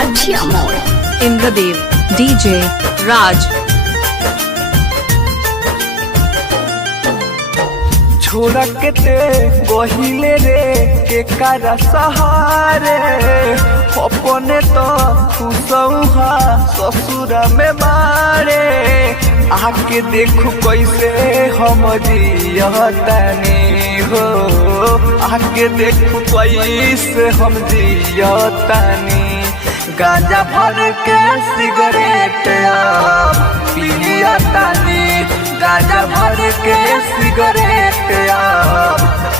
मठिया मोड़। इंद्रदेव डीजे राज। छोड़ा के ते गहिले रे के कारा सहारे अपने तो खुशौहा ससुर में मारे आके देखू कैसे हम जियतानी हो आके देखू कैसे हम जियतानी गांजा भर के सिगरेट पियतानी गांजा भर के सिगरेट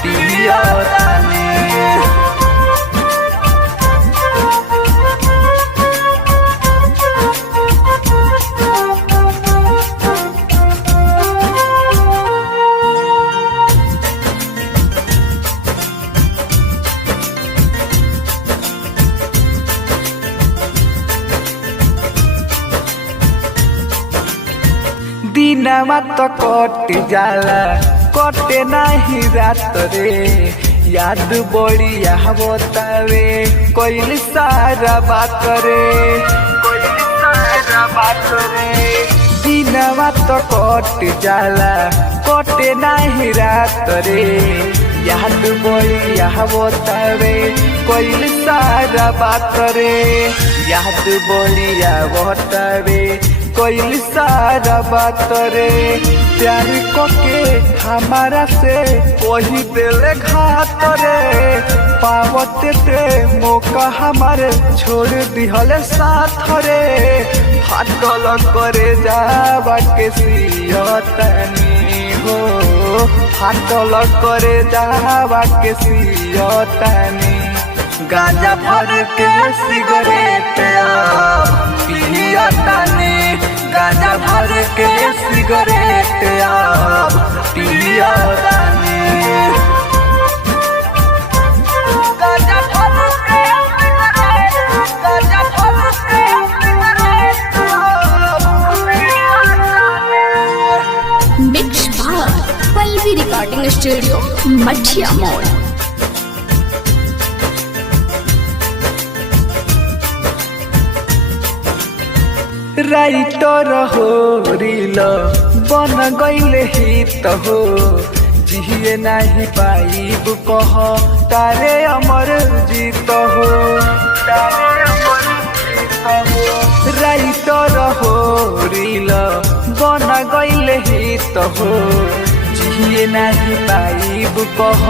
पियतानी। दिनमा तो कट जाला कटे नाही रात रे याद बड़ी बतावे कोई सारा बात रे दिनमा तो कट जाला कटे नाही रात रे याद बड़ी बतावे कोई सारा बात रे याद बड़ी बतावे कोई सारा बात रे प्यार के हमारा से वही दिल घात रे पावते ते मौका हमारे छोड़ दिहल साथ रे फाटल करे जावा के सियतानी हो फाटल करे जावा के सियतानी गांजा भर के सिगरेट पियतानी गांजा भर के सिगरेट पियतानी। गांजा भर के गांजा भर के मिक्स भाग पल्लवी रिकॉर्डिंग स्टूडियो मठिया मोड़। राइटर हो रील बन गईले हित हो जिए नहीं पाइब कह तारे अमर जीत हो राइटर हो रील बन गईले हित हो जिए नहीं पाइब कह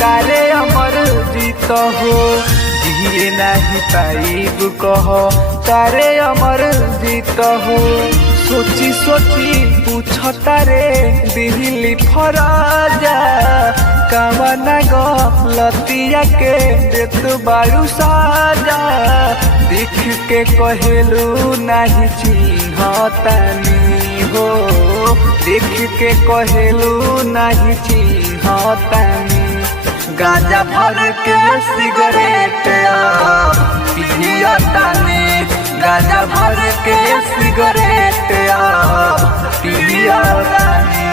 तारे अमर जीत हो जिए नहीं पाइब कह तारे अमर जीत हो सोची सोची पूछता रे दिली फराजा कामना गलतिया के देत बारू साजा देख के कहेलू नहीं चिन्हतानी हो देख के कहेलू नहीं चिन्हतानी गांजा भर के सिगरेट पियतानी गांजा भर के सिगरेट पियतानी।